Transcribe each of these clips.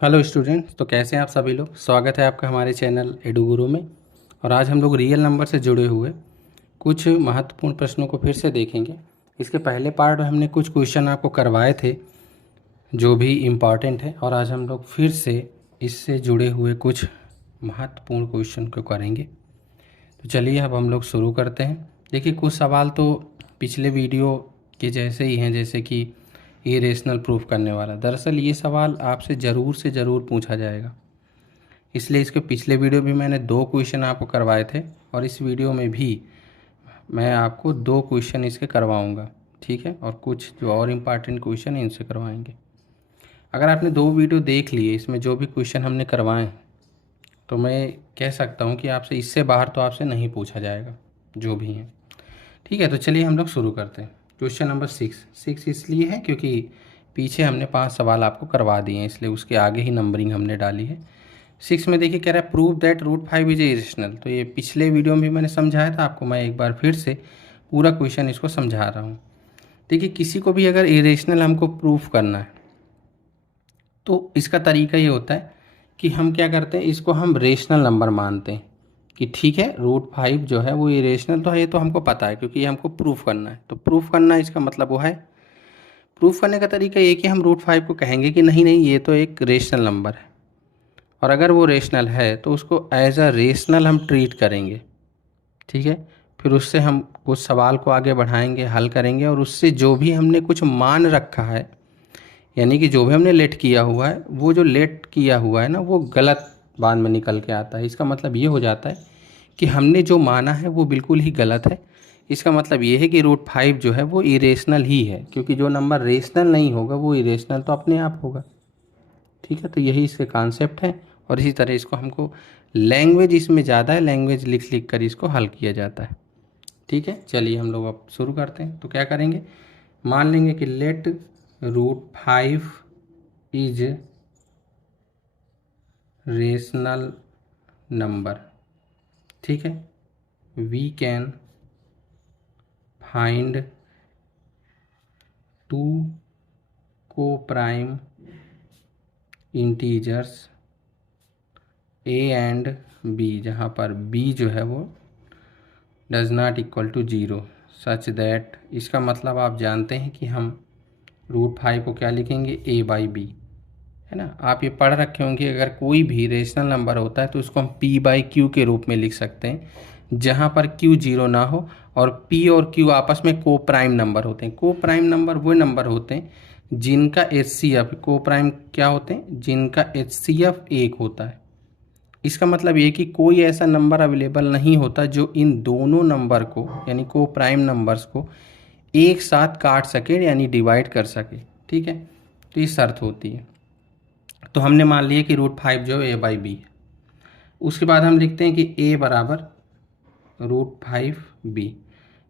Hello students, तो कैसे हैं आप सभी लोग। स्वागत है आपका हमारे चैनल एडू गुरु में। और आज हम लोग रियल नंबर से जुड़े हुए कुछ महत्वपूर्ण प्रश्नों को फिर से देखेंगे। इसके पहले पार्ट में हमने कुछ क्वेश्चन आपको करवाए थे जो भी इम्पॉर्टेंट है, और आज हम लोग फिर से इससे जुड़े हुए कुछ महत्वपूर्ण क्वेश्चन को करेंगे। तो चलिए अब हम लोग शुरू करते हैं। देखिए, कुछ सवाल तो पिछले वीडियो के जैसे ही हैं, जैसे कि इरेशनल प्रूफ करने वाला। दरअसल ये सवाल आपसे ज़रूर से ज़रूर पूछा जाएगा, इसलिए इसके पिछले वीडियो भी मैंने 2 क्वेश्चन आपको करवाए थे, और इस वीडियो में भी मैं आपको 2 क्वेश्चन इसके करवाऊंगा। ठीक है, और कुछ जो और इम्पॉर्टेंट क्वेश्चन है इनसे करवाएंगे। अगर आपने 2 वीडियो देख लिए, इसमें जो भी क्वेश्चन हमने करवाए हैं, तो मैं कह सकता हूँ कि आपसे इससे बाहर तो आपसे नहीं पूछा जाएगा जो भी हैं। ठीक है, तो चलिए हम लोग शुरू करते हैं। क्वेश्चन नंबर 6 इसलिए है क्योंकि पीछे हमने 5 सवाल आपको करवा दिए हैं, इसलिए उसके आगे ही नंबरिंग हमने डाली है। 6 में देखिए, कह रहा है प्रूव दैट √5 इज इरेशनल। तो ये पिछले वीडियो में भी मैंने समझाया था आपको, मैं एक बार फिर से पूरा क्वेश्चन इसको समझा रहा हूँ। देखिए, किसी को भी अगर इरेशनल हमको प्रूफ करना है तो इसका तरीका ये होता है कि हम क्या करते हैं, इसको हम रेशनल नंबर मानते हैं कि ठीक है, √5 जो है वो इरेशनल तो है, ये तो हमको पता है क्योंकि ये हमको प्रूफ करना है। तो प्रूफ करना इसका मतलब वो है, प्रूफ करने का तरीका ये कि हम √5 को कहेंगे कि नहीं नहीं, ये तो एक रेशनल नंबर है, और अगर वो रेशनल है तो उसको एज अ रेशनल हम ट्रीट करेंगे। ठीक है, फिर उससे हम कुछ सवाल को आगे बढ़ाएंगे, हल करेंगे, और उससे जो भी हमने कुछ मान रखा है, यानी कि जो भी हमने लेट किया हुआ है, वो जो लेट किया हुआ है ना, वो गलत बाद में निकल के आता है। इसका मतलब ये हो जाता है कि हमने जो माना है वो बिल्कुल ही गलत है। इसका मतलब ये है कि √5 जो है वो इरेशनल ही है, क्योंकि जो नंबर रेशनल नहीं होगा वो इरेशनल तो अपने आप होगा। ठीक है, तो यही इसके कॉन्सेप्ट है, और इसी तरह इसको हमको लैंग्वेज इसमें ज़्यादा है, लैंग्वेज लिख लिख कर इसको हल किया जाता है। ठीक है, चलिए हम लोग अब शुरू करते हैं। तो क्या करेंगे, मान लेंगे कि लेट √5 इज रेशनल नंबर। ठीक है, वी कैन फाइंड 2 को prime integers a and b, जहाँ पर b जो है वो does not equal to 0 such that. इसका मतलब आप जानते हैं कि हम √5 को क्या लिखेंगे, a/b, है ना। आप ये पढ़ रखे होंगे, अगर कोई भी रेशनल नंबर होता है तो उसको हम p/q के रूप में लिख सकते हैं, जहाँ पर q 0 ना हो, और p और q आपस में को प्राइम नंबर होते हैं। को प्राइम नंबर वो नंबर होते हैं जिनका HCF, को प्राइम क्या होते हैं, जिनका HCF 1 होता है। इसका मतलब ये कि कोई ऐसा नंबर अवेलेबल नहीं होता जो इन दोनों नंबर को, यानी को प्राइम नंबर्स को एक साथ काट सके, यानी डिवाइड कर सके। ठीक है, तो ये शर्त होती है। तो हमने मान लिया कि √5 जो है a/b है। उसके बाद हम लिखते हैं कि a बराबर √5b।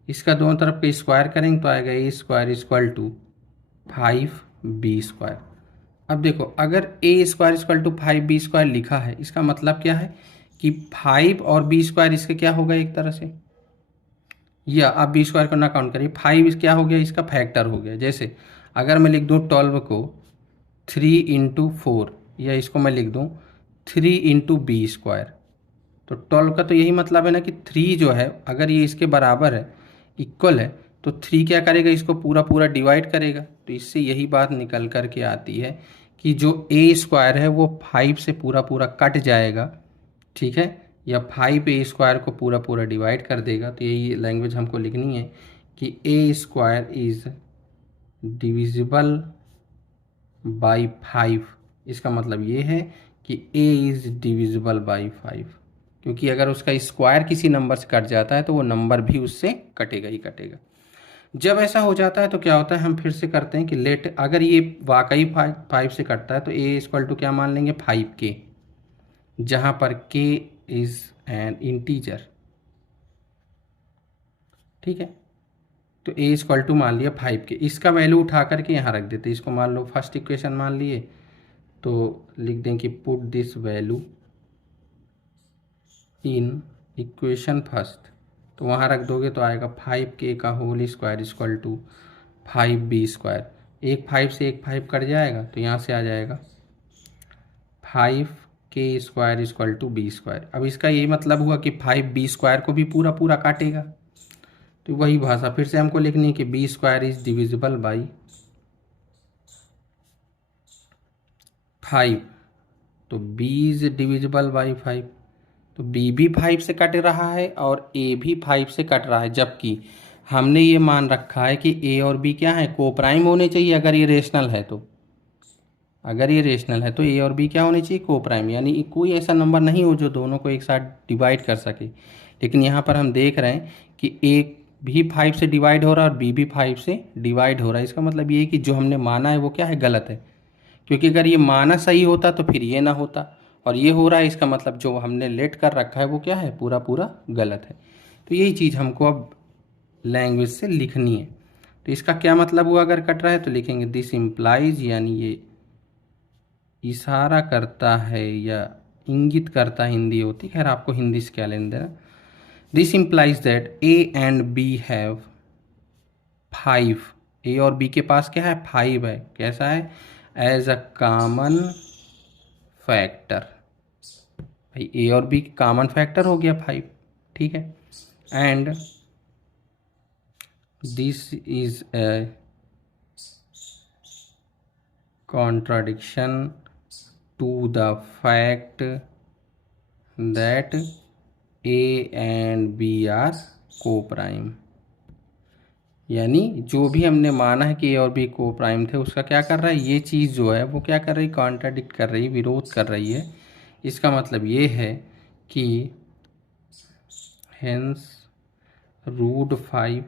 इसका दोनों तरफ का स्क्वायर करेंगे तो आएगा a² = 5b²। अब देखो, अगर a² = 5b² लिखा है, इसका मतलब क्या है कि 5 और b² इसका क्या होगा, एक तरह से, या आप b² को ना काउंट करिए, 5 क्या हो गया, इसका फैक्टर हो गया। जैसे अगर मैं लिख दूँ 12 को 3 × 4, या इसको मैं लिख दूँ 3 × b², तो 12 का तो यही मतलब है ना कि 3 जो है, अगर ये इसके बराबर है, इक्वल है, तो 3 क्या करेगा, इसको पूरा पूरा डिवाइड करेगा। तो इससे यही बात निकल कर के आती है कि जो a² है वो 5 से पूरा पूरा कट जाएगा। ठीक है, या 5a² को पूरा पूरा डिवाइड कर देगा। तो यही लैंग्वेज हमको लिखनी है कि a² इज डिविजिबल बाई 5। इसका मतलब ये है कि a इज डिविजिबल बाई 5, क्योंकि अगर उसका स्क्वायर किसी नंबर से कट जाता है तो वो नंबर भी उससे कटेगा ही कटेगा। जब ऐसा हो जाता है तो क्या होता है, हम फिर से करते हैं कि लेट, अगर ये वाकई 5 से कटता है तो a= क्या मान लेंगे, 5k, जहाँ पर k इज एन इंटीजर। ठीक है, तो a= मान लिया 5k, इसका वैल्यू उठा करके यहाँ रख देते। इसको मान लो फर्स्ट इक्वेशन मान लिए, तो लिख दें कि put this value in equation first. तो वहाँ रख दोगे तो आएगा 5k² = 5b²। एक 5 से एक 5 कट जाएगा, तो यहाँ से आ जाएगा 5k² = b²। अब इसका ये मतलब हुआ कि 5b² को भी पूरा पूरा काटेगा। तो वही भाषा फिर से हमको लिखनी है कि b² इज डिविजिबल बाई 5। तो b इज डिविजिबल बाई 5। तो b भी 5 से कट रहा है और a भी 5 से कट रहा है, जबकि हमने ये मान रखा है कि a और b क्या है, कोप्राइम होने चाहिए। अगर ये रेशनल है तो a और b क्या होने चाहिए, कोप्राइम। यानी कोई ऐसा नंबर नहीं हो जो दोनों को एक साथ डिवाइड कर सके। लेकिन यहाँ पर हम देख रहे हैं कि a भी 5 से डिवाइड हो रहा है और b भी 5 से डिवाइड हो रहा है। इसका मतलब ये है कि जो हमने माना है वो क्या है, गलत है। क्योंकि अगर ये माना सही होता तो फिर ये ना होता, और ये हो रहा है, इसका मतलब जो हमने लेट कर रखा है वो क्या है, पूरा पूरा गलत है। तो यही चीज़ हमको अब लैंग्वेज से लिखनी है। तो इसका क्या मतलब हुआ, अगर कट रहा है तो लिखेंगे दिस इम्प्लाइज, यानी ये इशारा करता है या इंगित करता है, हिंदी होती, खैर आपको हिंदी से क्या लेना देना। This implies that A and B have 5। ए और बी के पास क्या है, 5 है। कैसा है, एज अ कॉमन फैक्टर। भाई ए और बी कॉमन फैक्टर हो गया 5, ठीक है। And this is A contradiction to the fact that A and B are co-prime। यानी जो भी हमने माना है कि A और B को-प्राइम थे, उसका क्या कर रहा है, ये चीज़ जो है वो क्या कर रही है, कॉन्ट्राडिक्ट कर रही है, विरोध कर रही है। इसका मतलब ये है कि hence √5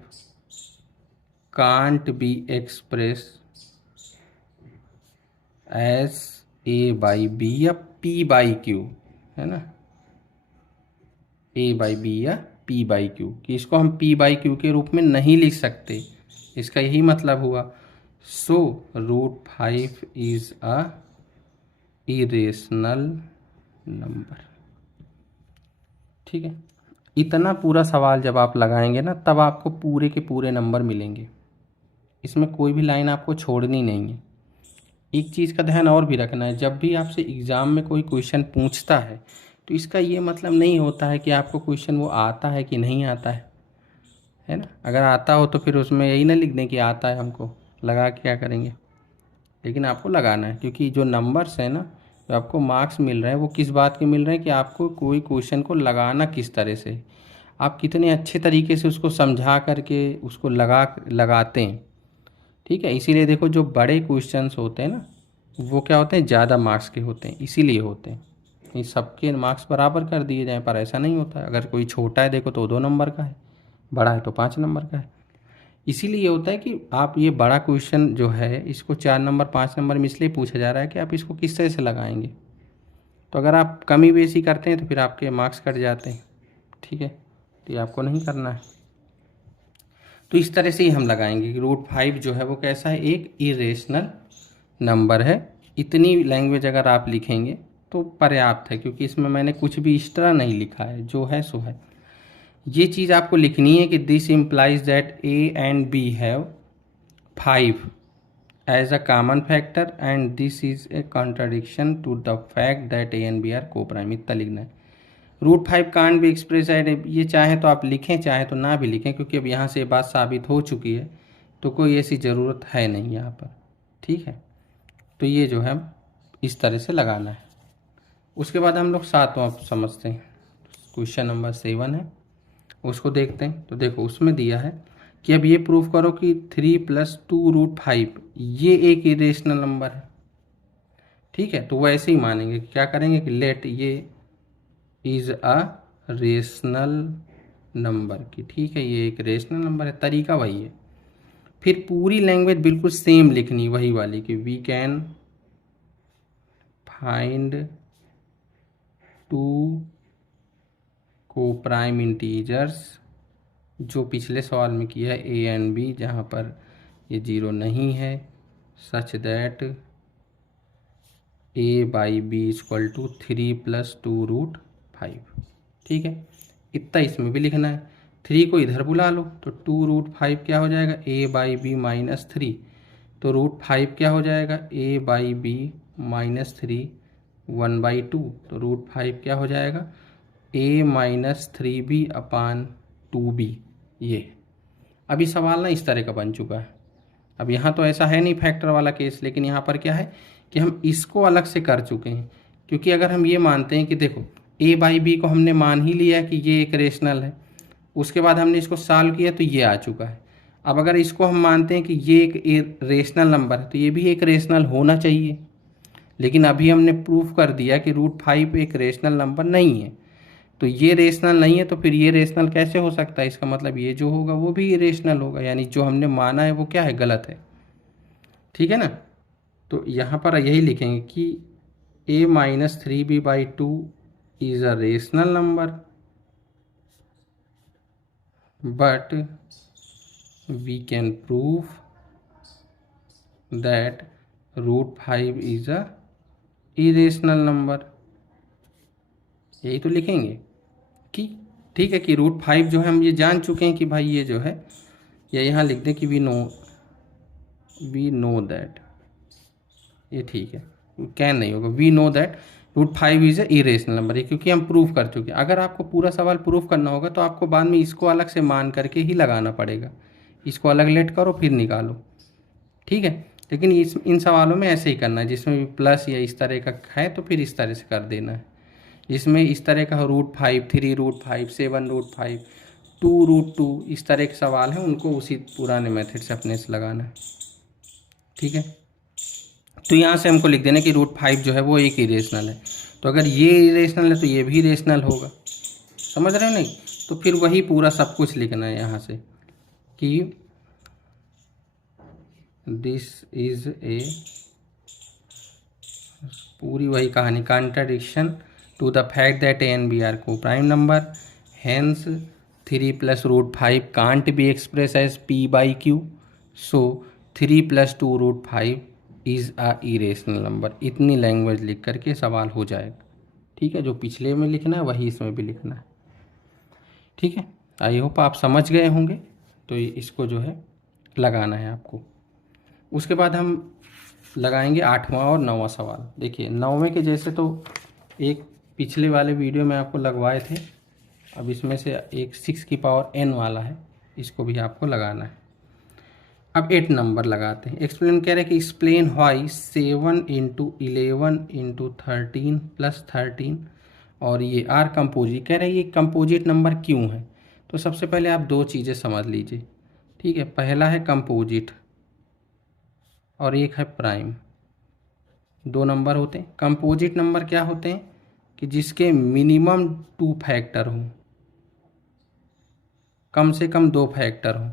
can't be expressed as A by B या पी बाई क्यू, है ना, ए बाई बी या पी बाई क्यू, कि इसको हम पी बाई क्यू के रूप में नहीं लिख सकते। इसका यही मतलब हुआ। सो √5 इज अ इरेशनल नंबर। ठीक है, इतना पूरा सवाल जब आप लगाएंगे ना, तब आपको पूरे के पूरे नंबर मिलेंगे। इसमें कोई भी लाइन आपको छोड़नी नहीं है। एक चीज़ का ध्यान और भी रखना है, जब भी आपसे एग्ज़ाम में कोई क्वेश्चन पूछता है तो इसका ये मतलब नहीं होता है कि आपको क्वेश्चन वो आता है कि नहीं आता है ना। अगर आता हो तो फिर उसमें यही ना लिख दें कि आता है, हमको लगा के क्या करेंगे। लेकिन आपको लगाना है, क्योंकि जो नंबर्स हैं ना, जो आपको मार्क्स मिल रहे हैं, वो किस बात के मिल रहे हैं कि आपको कोई क्वेश्चन को लगाना किस तरह से, आप कितने अच्छे तरीके से उसको समझा करके उसको लगाते हैं। ठीक है, इसीलिए देखो जो बड़े क्वेश्चंस होते हैं ना, वो क्या होते हैं, ज़्यादा मार्क्स के होते हैं, इसीलिए होते हैं। ये सबके मार्क्स बराबर कर दिए जाएं, पर ऐसा नहीं होता है। अगर कोई छोटा है देखो तो 2 नंबर का है, बड़ा है तो 5 नंबर का है। इसीलिए होता है कि आप ये बड़ा क्वेश्चन जो है इसको 4 नंबर 5 नंबर में इसलिए पूछा जा रहा है कि आप इसको किस तरह से लगाएंगे। तो अगर आप कमी बेसी करते हैं तो फिर आपके मार्क्स कट जाते हैं। ठीक है, तो ये आपको नहीं करना है। तो इस तरह से ही हम लगाएंगे कि √5 जो है वो कैसा है, एक इरेशनल नंबर है। इतनी लैंग्वेज अगर आप लिखेंगे तो पर्याप्त है, क्योंकि इसमें मैंने कुछ भी एक्स्ट्रा नहीं लिखा है, जो है सो है। ये चीज़ आपको लिखनी है कि this implies that A and B have 5 as a common factor and this is a contradiction to the fact that A and B are coprime. इतना लिखना है। √5 कांट बी एक्सप्रेस एट, ये चाहे तो आप लिखें चाहे तो ना भी लिखें, क्योंकि अब यहाँ से ये बात साबित हो चुकी है, तो कोई ऐसी ज़रूरत है नहीं यहाँ पर। ठीक है, तो ये जो है इस तरह से लगाना है। उसके बाद हम लोग 7वां समझते हैं। क्वेश्चन नंबर 7 है, उसको देखते हैं। तो देखो उसमें दिया है कि अब ये प्रूव करो कि 3 + 2√5 ये एक इरेशनल नंबर है। ठीक है, तो वो ऐसे ही मानेंगे, क्या करेंगे कि लेट ये इज अ रेशनल नंबर की। ठीक है, ये एक रेशनल नंबर है, तरीका वही है। फिर पूरी लैंग्वेज बिल्कुल सेम लिखनी, वही वाली, कि we can find 2 coprime integers, जो पिछले सवाल में किया है ए एंड बी, जहाँ पर ये 0 नहीं है, such that a by B equal to 3 + 2√5। ठीक है, इतना इसमें भी लिखना है। 3 को इधर बुला लो तो 2√5 क्या हो जाएगा, a बाई बी -3। तो √5 क्या हो जाएगा, a बाई बी -3 1/2, तो √5 क्या हो जाएगा, a-3b/2b। ये अभी सवाल ना इस तरह का बन चुका है। अब यहाँ तो ऐसा है नहीं फैक्टर वाला केस, लेकिन यहाँ पर क्या है कि हम इसको अलग से कर चुके हैं। क्योंकि अगर हम ये मानते हैं कि देखो a/b को हमने मान ही लिया कि ये एक रेशनल है, उसके बाद हमने इसको सॉल्व किया तो ये आ चुका है। अब अगर इसको हम मानते हैं कि ये एक रेशनल नंबर है तो ये भी एक रेशनल होना चाहिए, लेकिन अभी हमने प्रूफ कर दिया कि √5 एक रेशनल नंबर नहीं है। तो ये रेशनल नहीं है तो फिर ये रेशनल कैसे हो सकता है, इसका मतलब ये जो होगा वो भी इरेशनल होगा, यानी जो हमने माना है वो क्या है, गलत है। ठीक है ना। तो यहाँ पर यही लिखेंगे कि a-3b/2 is a rational number but we can prove that √5 is a irrational number. यही तो लिखेंगे कि ठीक है कि √5 जो है हम ये जान चुके हैं कि भाई ये जो है, या यहाँ लिख दें कि वी नो दैट, ये ठीक है, कैन नहीं होगा, we know that √5 is a irrational number है, क्योंकि हम प्रूफ कर चुके हैं। अगर आपको पूरा सवाल प्रूफ करना होगा तो आपको बाद में इसको अलग से मान करके ही लगाना पड़ेगा, इसको अलग लेट करो फिर निकालो। ठीक है, लेकिन इन सवालों में ऐसे ही करना है, जिसमें भी प्लस या इस तरह का है तो फिर इस तरह से कर देना है। जिसमें इस तरह का √5, 3√5, 7√5, 2√2 इस तरह के सवाल हैं, उनको उसी पुराने मेथड से अपने से लगाना है। ठीक है, तो यहाँ से हमको लिख देना कि √5 जो है वो एक इरेशनल है। तो अगर ये इरेशनल है तो ये भी इरेशनल होगा। समझ रहे हो नहीं? तो फिर वही पूरा सब कुछ लिखना है यहाँ से कि दिस इज ए, पूरी वही कहानी, contradiction to the fact that A and B are co prime number, hence 3 + √5 can't be express as p/q, so 3 + 2√5 is a irrational number. इतनी लैंग्वेज लिख करके सवाल हो जाएगा। ठीक है, जो पिछले में लिखना है वही इसमें भी लिखना है। ठीक है, आई होप आप समझ गए होंगे। तो इसको जो है लगाना है आपको। उसके बाद हम लगाएंगे 8वां और 9वां सवाल। देखिए 9वें के जैसे तो एक पिछले वाले वीडियो में आपको लगवाए थे, अब इसमें से एक 6 की पावर n वाला है, इसको भी आपको लगाना है। अब 8 नंबर लगाते हैं। एक्सप्लेन कह रहे हैं कि एक्सप्लेन वाई 7 × 11 × 13 + 13 और ये आर कंपोजिट, कह रहे हैं ये कंपोजिट नंबर क्यों है। तो सबसे पहले आप दो चीज़ें समझ लीजिए। ठीक है, पहला है कंपोजिट और एक है प्राइम। दो नंबर होते हैं। कंपोजिट नंबर क्या होते हैं कि जिसके मिनिमम 2 फैक्टर हों, कम से कम 2 फैक्टर हों।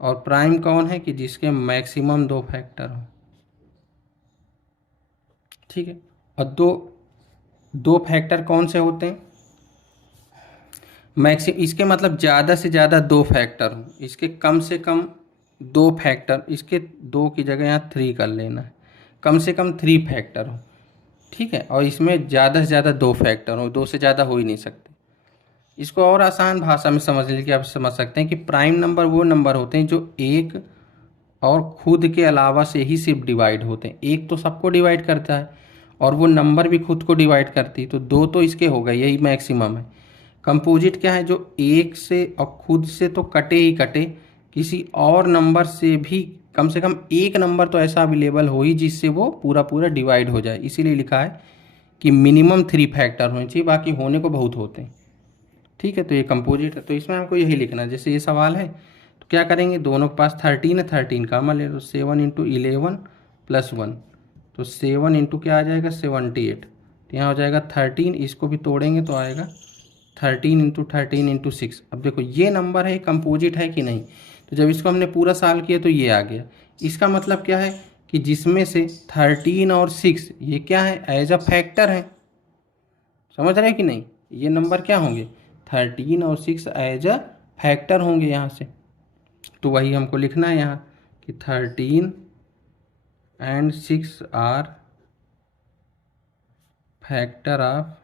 और प्राइम कौन है कि जिसके मैक्सिमम 2 फैक्टर हों। ठीक है, और दो फैक्टर कौन से होते हैं, इसके मतलब ज़्यादा से ज़्यादा 2 फैक्टर हों, इसके कम से कम 2 फैक्टर, इसके 2 की जगह यहाँ 3 कर लेना है, कम से कम 3 फैक्टर हो। ठीक है, और इसमें ज़्यादा से ज़्यादा 2 फैक्टर हो, 2 से ज़्यादा हो ही नहीं सकते। इसको और आसान भाषा में समझ लीजिए कि आप समझ सकते हैं कि प्राइम नंबर वो नंबर होते हैं जो एक और खुद के अलावा से ही सिर्फ डिवाइड होते हैं। एक तो सबको डिवाइड करता है और वो नंबर भी खुद को डिवाइड करती है, तो 2 तो इसके हो गए, यही मैक्सिमम है। कंपोजिट क्या है, जो एक से और खुद से तो कटे ही कटे, किसी और नंबर से भी कम से कम एक नंबर तो ऐसा अवेलेबल हो ही जिससे वो पूरा पूरा डिवाइड हो जाए। इसीलिए लिखा है कि मिनिमम 3 फैक्टर होने चाहिए, बाकी होने को बहुत होते हैं। ठीक है, तो ये कंपोजिट है, तो इसमें हमको यही लिखना है। जैसे ये सवाल है तो क्या करेंगे, दोनों के पास 13 है, 13 कॉमन ले लो, 7 × 11 + 1, तो 7 इंटू क्या आ जाएगा 78, तो यहाँ हो जाएगा 13, इसको भी तोड़ेंगे तो आएगा 13 × 13 × 6। अब देखो ये नंबर है, कंपोजिट है कि नहीं, तो जब इसको हमने पूरा सॉल्व किया तो ये आ गया। इसका मतलब क्या है कि जिसमें से 13 और 6 ये क्या है, एज अ फैक्टर है। समझ रहे हैं कि नहीं, ये नंबर क्या होंगे, 13 और 6 एज अ फैक्टर होंगे यहाँ से। तो वही हमको लिखना है यहाँ कि 13 and 6 are factor of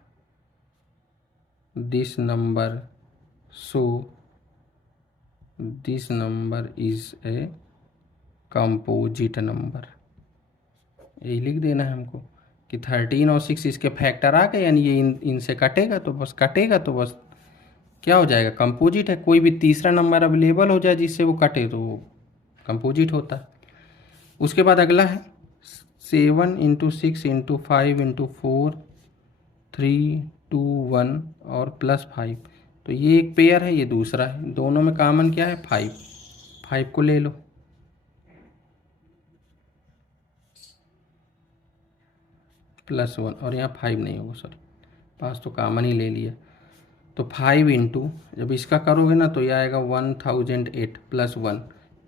this number, so this number is a composite number. यही लिख देना है हमको कि 13 और 6 इसके फैक्टर आ गए, यानी ये इनसे कटेगा तो बस क्या हो जाएगा, कंपोजिट है। कोई भी तीसरा नंबर अवेलेबल हो जाए जिससे वो कटे तो वो कंपोजिट होता है। उसके बाद अगला है 7 × 6 × 5 × 4 3 2 1 और +5। तो ये एक पेयर है, ये दूसरा है, दोनों में कॉमन क्या है 5। 5 को ले लो, +1 और यहाँ 5 नहीं होगा, सॉरी, पास तो कॉमन ही ले लिया। तो 5 × जब इसका करोगे ना तो ये आएगा 1008 +1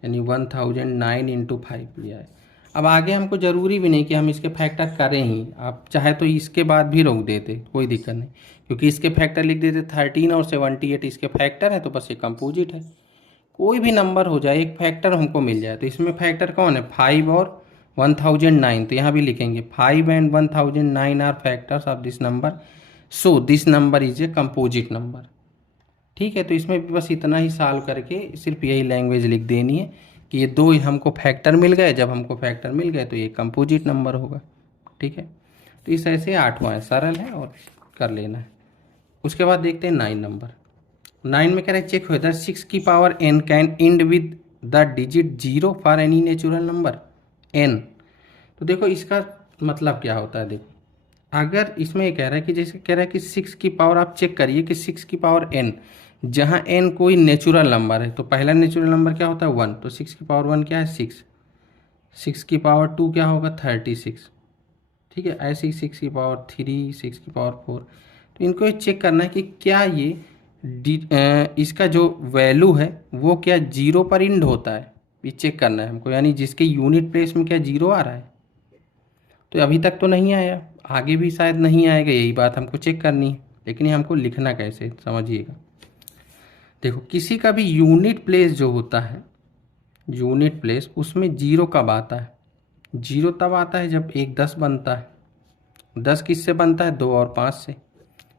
यानी 1009 × 5 ये आए। अब आगे हमको ज़रूरी भी नहीं कि हम इसके फैक्टर करें ही, आप चाहे तो इसके बाद भी रोक देते, कोई दिक्कत नहीं, क्योंकि इसके फैक्टर लिख देते 13 और 78 इसके फैक्टर है तो बस ये कंपोजिट है। कोई भी नंबर हो जाए एक फैक्टर हमको मिल जाए, तो इसमें फैक्टर कौन है 5 और 1009, तो यहाँ भी लिखेंगे 5 and 1009 are factors of this number, so this number is a composite number. ठीक है, तो इसमें भी बस इतना ही सॉल्व करके सिर्फ यही लैंग्वेज लिख देनी है कि ये दो हमको फैक्टर मिल गए, जब हमको फैक्टर मिल गए तो ये कंपोजिट नंबर होगा। ठीक है, तो इस ऐसे 8वां है, सरल है और कर लेना है। उसके बाद देखते हैं 9 नंबर। 9 में कह रहे हैं चेक वेदर 6 की power n can and with the digit 0 for any natural number n। तो देखो इसका मतलब क्या होता है, देखो अगर इसमें ये कह रहा है कि जैसे कह रहा है कि 6 की पावर, आप चेक करिए कि 6 की पावर n, जहाँ n कोई नेचुरल नंबर है तो पहला नेचुरल नंबर क्या होता है 1, तो 6 की पावर 1 क्या है 6, 6 की पावर 2 क्या होगा 36। ठीक है, ऐसे ही 6 की पावर 3, 6 की पावर 4। तो इनको ये चेक करना है कि क्या ये इसका जो वैल्यू है वो क्या 0 पर इंड होता है, ये चेक करना है हमको, यानी जिसके यूनिट प्लेस में क्या 0 आ रहा है। तो अभी तक तो नहीं आया, आगे भी शायद नहीं आएगा, यही बात हमको चेक करनी है। लेकिन ये हमको लिखना कैसे समझिएगा। देखो किसी का भी यूनिट प्लेस जो होता है, यूनिट प्लेस, उसमें 0 कब आता है, 0 तब आता है जब 1 10 बनता है। 10 किससे बनता है 2 और 5 से,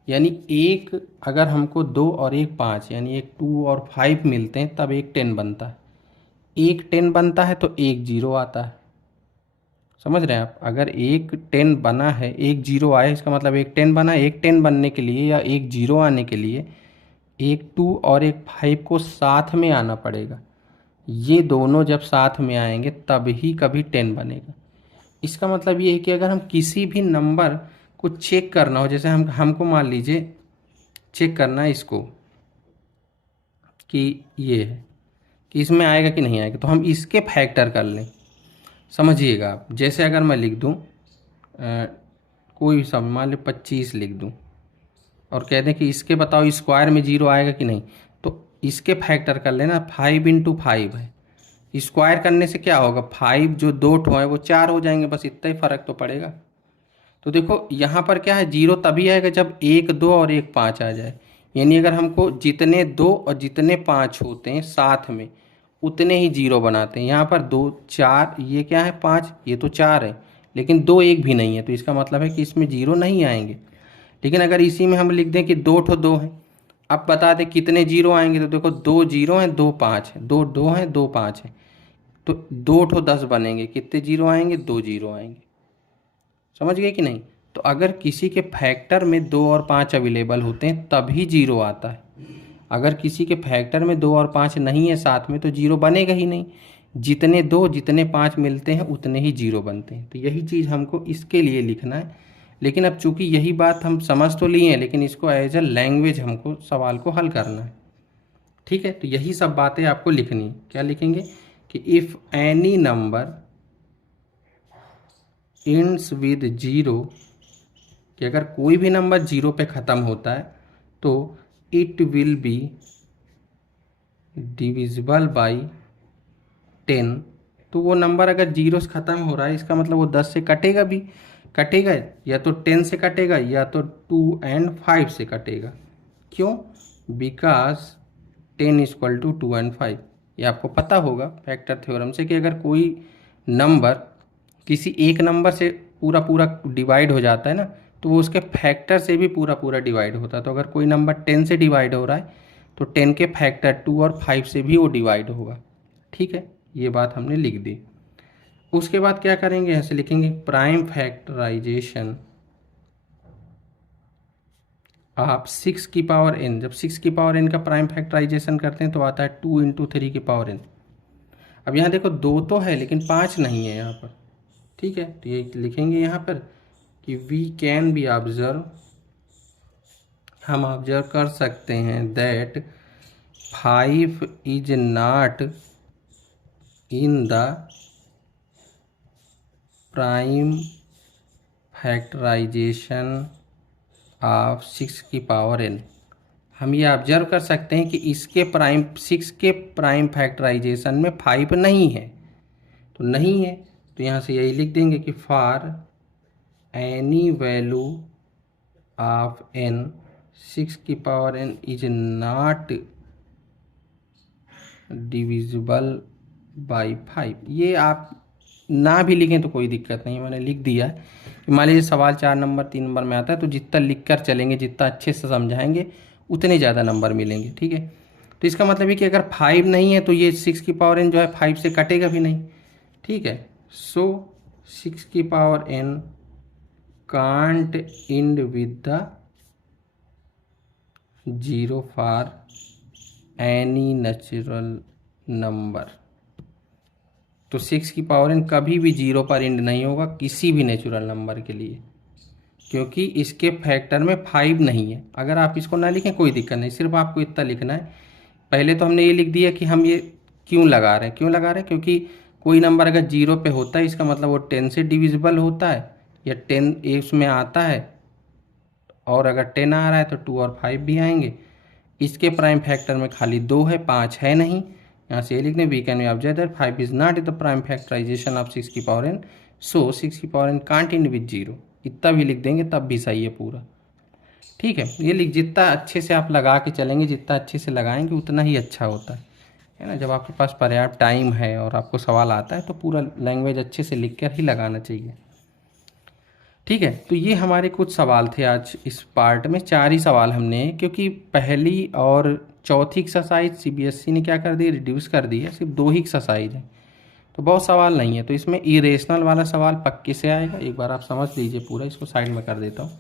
यानी एक अगर हमको 2 और 1 5 यानी एक 2 और 5 मिलते हैं तब एक 10 बनता है। एक 10 बनता है तो एक 0 आता है, समझ रहे हैं आप। अगर एक 10 बना है एक 0 आया, इसका मतलब एक 10 बना है। एक 10 बनने के लिए या एक 0 आने के लिए एक 2 और एक 5 को साथ में आना पड़ेगा। ये दोनों जब साथ में आएंगे तब ही कभी 10 बनेगा। इसका मतलब ये है कि अगर हम किसी भी नंबर को चेक करना हो, जैसे हमको मान लीजिए चेक करना है इसको कि ये है कि इसमें आएगा कि नहीं आएगा, तो हम इसके फैक्टर कर लें। समझिएगा आप, जैसे अगर मैं लिख दूँ कोई सब मान लो 25 लिख दूँ और कह दें कि इसके बताओ स्क्वायर में 0 आएगा कि नहीं, तो इसके फैक्टर कर लेना। 5 × 5 है, स्क्वायर करने से क्या होगा 5 जो 2 ठो है वो 4 हो जाएंगे, बस इतना ही फ़र्क तो पड़ेगा। तो देखो यहाँ पर क्या है 0 तभी आएगा जब 1 2 और 1 5 आ जाए, यानी अगर हमको जितने 2 और जितने 5 होते हैं साथ में उतने ही 0 बनाते हैं। यहाँ पर 2 4, ये क्या है 5, ये तो 4 है, लेकिन 2 1 भी नहीं है, तो इसका मतलब है कि इसमें 0 नहीं आएंगे। लेकिन अगर इसी में हम लिख दें कि 2 ठो 2 हैं, अब बता दें कितने 0 आएंगे, तो देखो 2 0 हैं 2 5 है, 2 2 हैं 2 5 है, तो 2 ठो 10 बनेंगे, कितने 0 आएंगे 2 0 आएंगे। समझ गए कि नहीं। तो अगर किसी के फैक्टर में 2 और 5 अवेलेबल होते हैं तभी 0 आता है। अगर किसी के फैक्टर में 2 और 5 नहीं है साथ में तो 0 बनेगा ही नहीं। जितने 2 जितने 5 मिलते हैं उतने ही 0 बनते हैं। तो यही चीज़ हमको इसके लिए लिखना है। लेकिन अब चूंकि यही बात हम समझ तो लिए हैं, लेकिन इसको एज अ लैंग्वेज हमको सवाल को हल करना है। ठीक है, तो यही सब बातें आपको लिखनी है। क्या लिखेंगे कि if any number ends with 0, कि अगर कोई भी नंबर 0 पे ख़त्म होता है तो it will be divisible by 10। तो वो नंबर अगर 0 से ख़त्म हो रहा है इसका मतलब वो 10 से कटेगा भी, कटेगा या तो 10 से कटेगा या तो 2 और 5 से कटेगा। क्यों? बिकॉज 10 = 2 और 5। ये आपको पता होगा फैक्टर थ्योरम से कि अगर कोई नंबर किसी एक नंबर से पूरा पूरा डिवाइड हो जाता है ना, तो वो उसके फैक्टर से भी पूरा पूरा डिवाइड होता है। तो अगर कोई नंबर 10 से डिवाइड हो रहा है तो 10 के फैक्टर 2 और 5 से भी वो डिवाइड होगा। ठीक है, ये बात हमने लिख दी। उसके बाद क्या करेंगे, ऐसे लिखेंगे प्राइम फैक्टराइजेशन आप 6 की पावर n, जब 6 की पावर n का प्राइम फैक्टराइजेशन करते हैं तो आता है 2 इंटू 3 की पावर n। अब यहाँ देखो 2 तो है लेकिन 5 नहीं है यहाँ पर, ठीक है। तो ये लिखेंगे यहाँ पर कि वी कैन बी ऑब्जर्व, हम ऑब्जर्व कर सकते हैं that 5 is not in the prime factorisation of 6 की पावर n। हम ये ऑब्जर्व कर सकते हैं कि इसके प्राइम 6 के प्राइम फैक्टराइजेशन में 5 नहीं है, तो नहीं है तो यहाँ से यही लिख देंगे कि for any value of n 6 की power n is not divisible by 5। ये आप ना भी लिखें तो कोई दिक्कत नहीं, मैंने लिख दिया है कि मान लीजिए सवाल 4 नंबर 3 नंबर में आता है तो जितना लिख कर चलेंगे, जितना अच्छे से समझाएंगे उतने ज़्यादा नंबर मिलेंगे, ठीक है। तो इसका मतलब है कि अगर 5 नहीं है तो ये 6 की पावर n जो है 5 से कटेगा भी नहीं, ठीक है। सो 6 की power n can't end with the 0 for any natural number. तो 6 की पावर n कभी भी 0 पर एंड नहीं होगा किसी भी नेचुरल नंबर के लिए, क्योंकि इसके फैक्टर में 5 नहीं है। अगर आप इसको ना लिखें कोई दिक्कत नहीं, सिर्फ आपको इतना लिखना है। पहले तो हमने ये लिख दिया कि हम ये क्यों लगा रहे हैं, क्योंकि कोई नंबर अगर 0 पे होता है इसका मतलब वो 10 से डिविजिबल होता है या 10 उसमें आता है, और अगर 10 आ रहा है तो 2 और 5 भी आएंगे। इसके प्राइम फैक्टर में खाली 2 है, 5 है नहीं। यहाँ से ये लिखने we can observe that 5 is not the prime factorisation of 6 की पावर n, सो 6 की power n can't end with 0। इतना भी लिख देंगे तब भी सही है पूरा, ठीक है। ये लिख जितना अच्छे से आप लगा के चलेंगे, जितना अच्छे से लगाएंगे उतना ही अच्छा होता है ना। जब आपके पास पर्याप्त टाइम है और आपको सवाल आता है तो पूरा लैंग्वेज अच्छे से लिख कर ही लगाना चाहिए, ठीक है। तो ये हमारे कुछ सवाल थे आज इस पार्ट में, 4 ही सवाल हमने, क्योंकि पहली और चौथी एक्सरसाइज सीबीएसई ने क्या कर दी, रिड्यूस कर दी है, सिर्फ 2 ही एक्सरसाइज है तो बहुत सवाल नहीं है। तो इसमें इरेशनल वाला सवाल पक्के से आएगा, एक बार आप समझ लीजिए पूरा। इसको साइड में कर देता हूँ।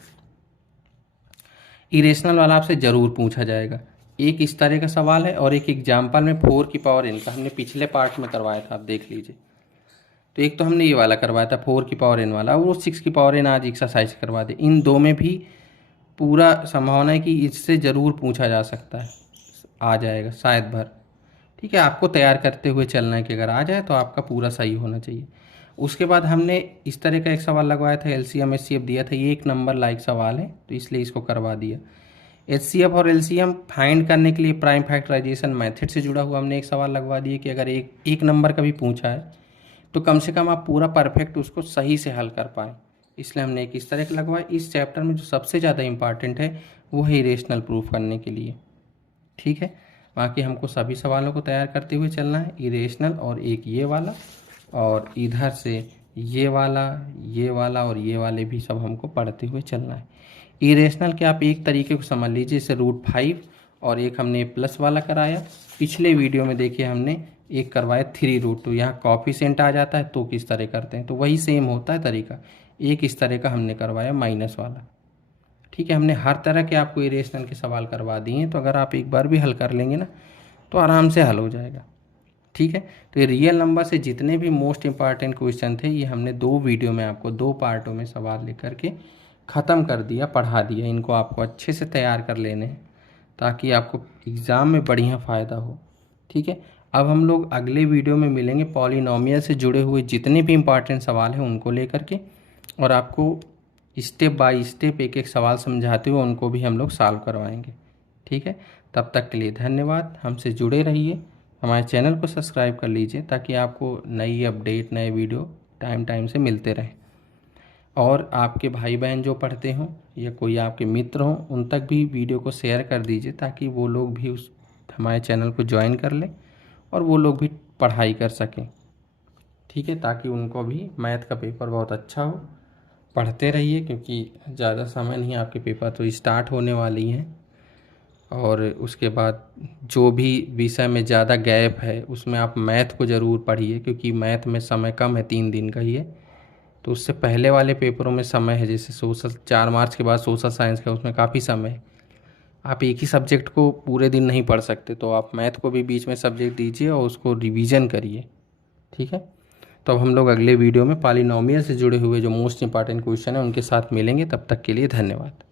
इरेशनल वाला आपसे ज़रूर पूछा जाएगा, एक इस तरह का सवाल है और एक एग्जाम्पल में 4 की पावर n का हमने पिछले पार्ट में करवाया था, आप देख लीजिए। तो एक तो हमने ये वाला करवाया था 4 की पावर n वाला, और वो 6 की पावर n आज एक्सरसाइज करवा दे। इन 2 में भी पूरा संभावना है कि इससे ज़रूर पूछा जा सकता है, आ जाएगा शायद भर, ठीक है। आपको तैयार करते हुए चलना है कि अगर आ जाए तो आपका पूरा सही होना चाहिए। उसके बाद हमने इस तरह का एक सवाल लगवाया था, एलसीएम एचसीएफ दिया था, ये 1 नंबर लाइक सवाल है तो इसलिए इसको करवा दिया। एचसीएफ और एलसीएम फाइंड करने के लिए प्राइम फैक्टराइजेशन मेथड से जुड़ा हुआ हमने एक सवाल लगवा दिया कि अगर एक नंबर का भी पूछा है तो कम से कम आप पूरा परफेक्ट उसको सही से हल कर पाएँ, इसलिए हमने एक इस तरह का लगवाया। इस चैप्टर में जो सबसे ज़्यादा इंपॉर्टेंट है वो है इरेशनल प्रूफ करने के लिए, ठीक है। बाकी हमको सभी सवालों को तैयार करते हुए चलना है, इरेशनल और एक ये वाला, और इधर से ये वाला, ये वाला और ये वाले भी सब हमको पढ़ते हुए चलना है। इरेशनल के आप एक तरीके को समझ लीजिए, जैसे √5, और एक हमने प्लस वाला कराया। पिछले वीडियो में देखिए हमने एक करवाया 3√2, यहाँ कॉफिशिएंट आ जाता है तो किस तरह करते हैं, तो वही सेम होता है तरीका। एक इस तरह का हमने करवाया माइनस वाला, ठीक है। हमने हर तरह के आपको इरेशनल के सवाल करवा दिए हैं, तो अगर आप एक बार भी हल कर लेंगे ना तो आराम से हल हो जाएगा, ठीक है। तो ये रियल नंबर से जितने भी मोस्ट इंपॉर्टेंट क्वेश्चन थे ये हमने 2 वीडियो में आपको 2 पार्टों में सवाल लिख करके ख़त्म कर दिया, पढ़ा दिया। इनको आपको अच्छे से तैयार कर लेने हैं ताकि आपको एग्ज़ाम में बढ़िया फ़ायदा हो, ठीक है। अब हम लोग अगले वीडियो में मिलेंगे पॉलिनोमियल से जुड़े हुए जितने भी इंपॉर्टेंट सवाल हैं उनको लेकर के, और आपको स्टेप बाय स्टेप एक एक सवाल समझाते हुए उनको भी हम लोग सॉल्व करवाएंगे, ठीक है। तब तक के लिए धन्यवाद, हमसे जुड़े रहिए, हमारे चैनल को सब्सक्राइब कर लीजिए ताकि आपको नई अपडेट, नए वीडियो टाइम से मिलते रहें। और आपके भाई बहन जो पढ़ते हों या कोई आपके मित्र हों उन तक भी वीडियो को शेयर कर दीजिए ताकि वो लोग भी उस हमारे चैनल को ज्वाइन कर लें और वो लोग भी पढ़ाई कर सकें, ठीक है, ताकि उनको भी मैथ का पेपर बहुत अच्छा हो। पढ़ते रहिए क्योंकि ज़्यादा समय नहीं, आपके पेपर तो स्टार्ट होने वाली हैं। और उसके बाद जो भी विषय में ज़्यादा गैप है उसमें आप मैथ को ज़रूर पढ़िए, क्योंकि मैथ में समय कम है, 3 दिन का ही है। तो उससे पहले वाले पेपरों में समय है, जैसे सोशल 4 मार्च के बाद सोशल साइंस का, उसमें काफ़ी समय है। आप एक ही सब्जेक्ट को पूरे दिन नहीं पढ़ सकते, तो आप मैथ को भी बीच में सब्जेक्ट दीजिए और उसको रिवीजन करिए। ठीक है, तो अब हम लोग अगले वीडियो में पॉलिनोमियल से जुड़े हुए जो मोस्ट इंपॉर्टेंट क्वेश्चन है उनके साथ मिलेंगे। तब तक के लिए धन्यवाद।